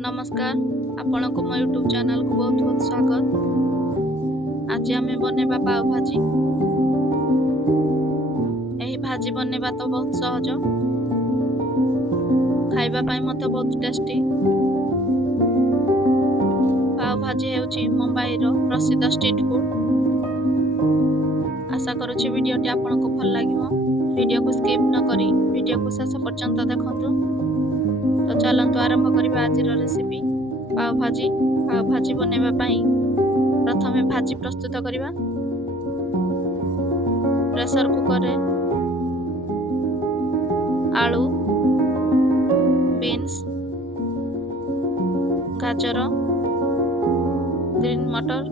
नमस्कार आपण को मो यूट्यूब चैनल को बहुत बहुत स्वागत। आज आम बनेबा पाव भाजी। यही भाजी बनेबा तो बहुत सहज, खाइबा पाई मते बहुत टेस्टी। पाव भाजी हेउची मुंबई रो प्रसिद्ध स्ट्रीट फूड। आशा करूची वीडियोटी आपन को भल लागिवो। वीडियो को स्किप न करी वीडियो को शेष पर्यंत देखंतु। तो चलंतु आरंभ करिबा आज रेसिपी पाव भाजी। पाव भाजी बनेबा पाई प्रथमे भाजी प्रस्तुत करिबा। प्रेशर कुकर रे आलू, बीन्स, गाजर, ग्रीन मटर,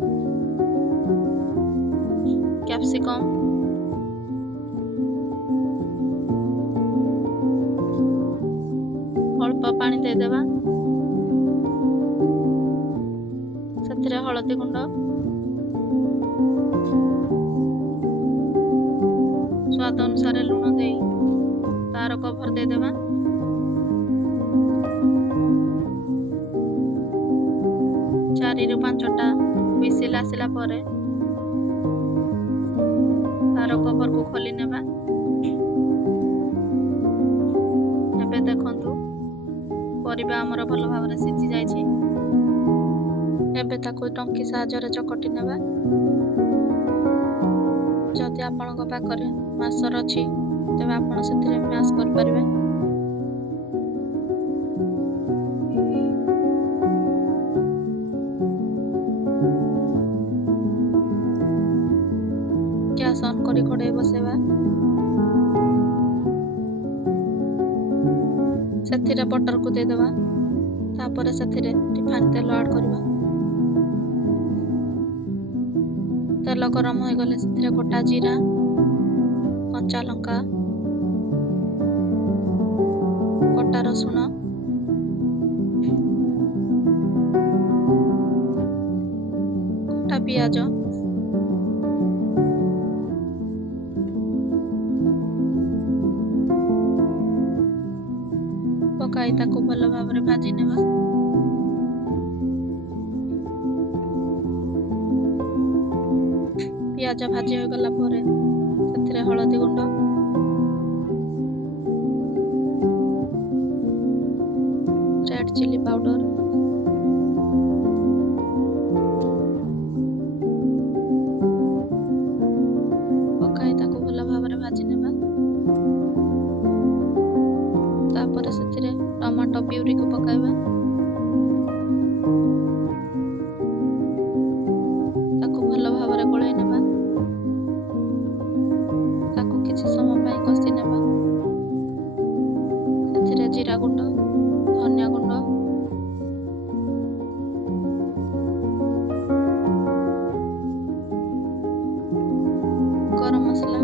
कैप्सिकम, अल्प पानी दे देबा। ସେଥିରେ हळदी गुंड, स्वाद अनुसार लूण दे तार कवर दे देबा। चारि रु 5टा विसिल आसिला परे तार कवर को खोली नेबा। एबे देखंतु परिबा हमर भल भाबरे सिझी जायछि। एबे ताको टंकी साहाय्य चकटी नेबा। जदि आपनक पाखरे मासर अछि तेबे आपण सेथिरे मैश कर परिबे। गैस ऑन करी कड़ाई बसेबा। सेथिरे बटर को दे देबा। तापर सेथिरे रिफाइन तेल ऐड करबा। तेल गरम हो गले सेथिरे गोटा जीरा, कंचा लंका, गोटा रसुण, गोटा पियाज, पकाई ताको भल भाबरे भाजी नेबा। पियाज भाजी हो गला परे सेथिरे हळदी गुंड, रेड चिली पाउडर, पकाई ताको भल भाबरे भाजी नेबा। तापर सेथिरे टमाटो प्यूरी को पकाइबा। ताको भल भाबरे गोळाई नेबा। ताको किछि समय पई कसी नेबा। सेथिरे जीरा गुंड, धनिया गुंड, गरम मसला,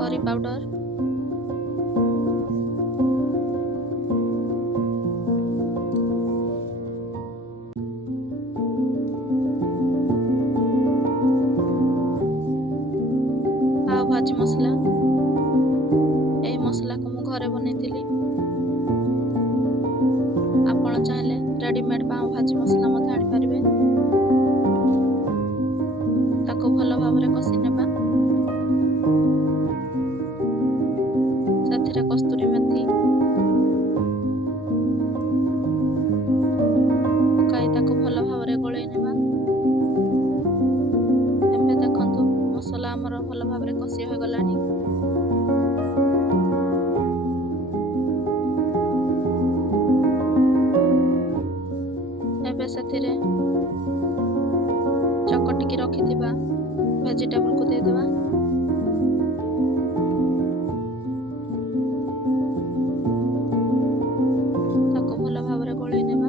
करी पाउडर, पाव भाजी मसला। ए मसला को मु घरे बनेइतिली। आपण चाहले रेडीमेड पाव भाजी मसला मते आनि परिबे। ताको भल भाबरे कसी नेबा। सेथिरे कस्तूरी मेथी पकाई ताको भल भाबरे गोळाई नेबा। एबे देखंतु मसला हमर भल भाबरे कसी हो गलानी। एबे सेथिरे चकटी की रखिथिबा वेजिटेबल को दे देबा। ताको भल भाबरे गोळाई नेबा।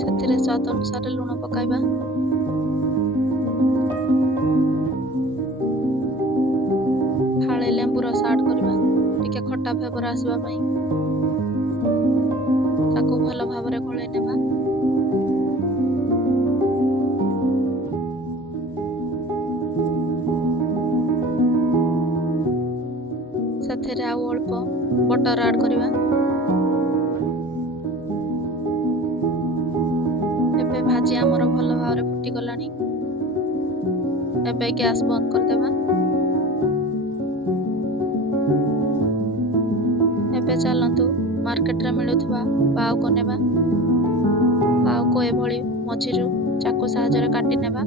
सेथिरे स्वाद अनुसार लूण पकाइबा। फाळे लेंबू रस ऐड करबा। टिके ଖଟା ଫ୍ଲେଭର ଆସିବା ପାଇଁ ତାକୁ ଭଲ ଭାବରେ ଗୋଳେଇ ନେବା। ସେଥିରେ ଆଉ ଅଳ୍ପ ବଟର ଆଡ୍ କରିବା। ଏବେ ଭାଜି ଆମର ଭଲ ଭାବରେ ଫୁଟିଗଲାଣି। ଏବେ ଗ୍ୟାସ୍ ବନ୍ଦ କରିଦେବା। ଏବେ ଚାଲନ୍ତୁ ମାର୍କେଟରେ ମିଳୁଥିବା ପାଓକୁ ନେବା। ପାଓକୁ ଏଭଳି ମଝିରୁ ଚାକୁ ସାହାଯ୍ୟରେ କାଟି ନେବା।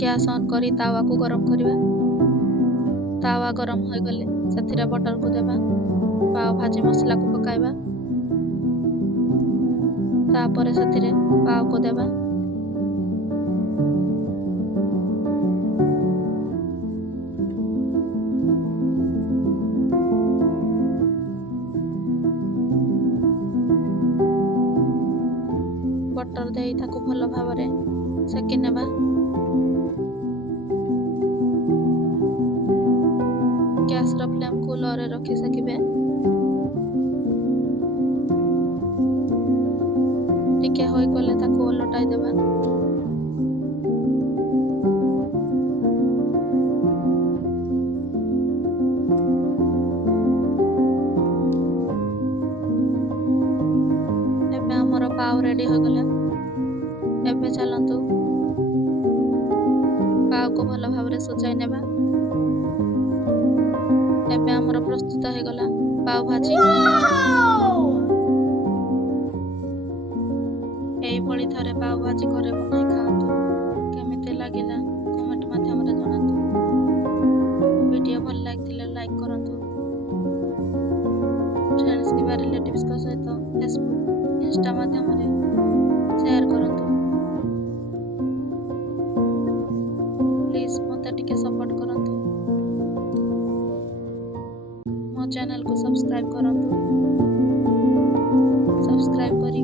ଗ୍ୟାସ୍ ଅନ୍ କରି ତାୱାକୁ ଗରମ କରିବା। ତାୱା ଗରମ ହୋଇଗଲେ ସେଥିରେ ବଟରକୁ ଦେବା। ପାଓ ଭାଜି ମସଲାକୁ ପକାଇବା। ତାପରେ ସେଥିରେ ପାଓକୁ ଦେବା। ବଟର ଦେଇ ତାକୁ ଭଲ ଭାବରେ ସେକି ନେବା। ଗ୍ୟାସର ଫ୍ଲେମ୍କୁ ଲୋରେ ରଖି ସେକିବେ। ଟିକେ ହୋଇଗଲେ ତାକୁ ଓଲଟାଇ ଦେବା। ଏବେ ଆମର ପାଓ ରେଡି ହୋଇଗଲା। ଏବେ ଚାଲନ୍ତୁ ପାଓକୁ ଭଲ ଭାବରେ ସଜାଇ ନେବା। ଏବେ ଆମର ପ୍ରସ୍ତୁତ ହେଇଗଲା ପାଓ ଭାଜି। ଏଇଭଳି ଥରେ ପାଓ ଭାଜି ଘରେ ବନାଇ ଖାଆନ୍ତୁ। କେମିତି ଲାଗିଲା କମେଣ୍ଟ ମାଧ୍ୟମରେ ଜଣାନ୍ତୁ। ଭିଡ଼ିଓ ଭଲ ଲାଗିଥିଲେ ଲାଇକ୍ କରନ୍ତୁ। ଫ୍ରେଣ୍ଡସ୍ କିମ୍ବା ରିଲେଟିଭ୍ସଙ୍କ ସହିତ ଫେସବୁକ୍, ଇନଷ୍ଟା ମାଧ୍ୟମରେ ସେୟାର କରନ୍ତୁ। ପ୍ଲିଜ୍ ମୋତେ ଟିକେ ସପୋର୍ଟ କରନ୍ତୁ। ମୋ ଚ୍ୟାନେଲକୁ ସବସ୍କ୍ରାଇବ୍ କରନ୍ତୁ। ସବସ୍କ୍ରାଇବ୍ କରି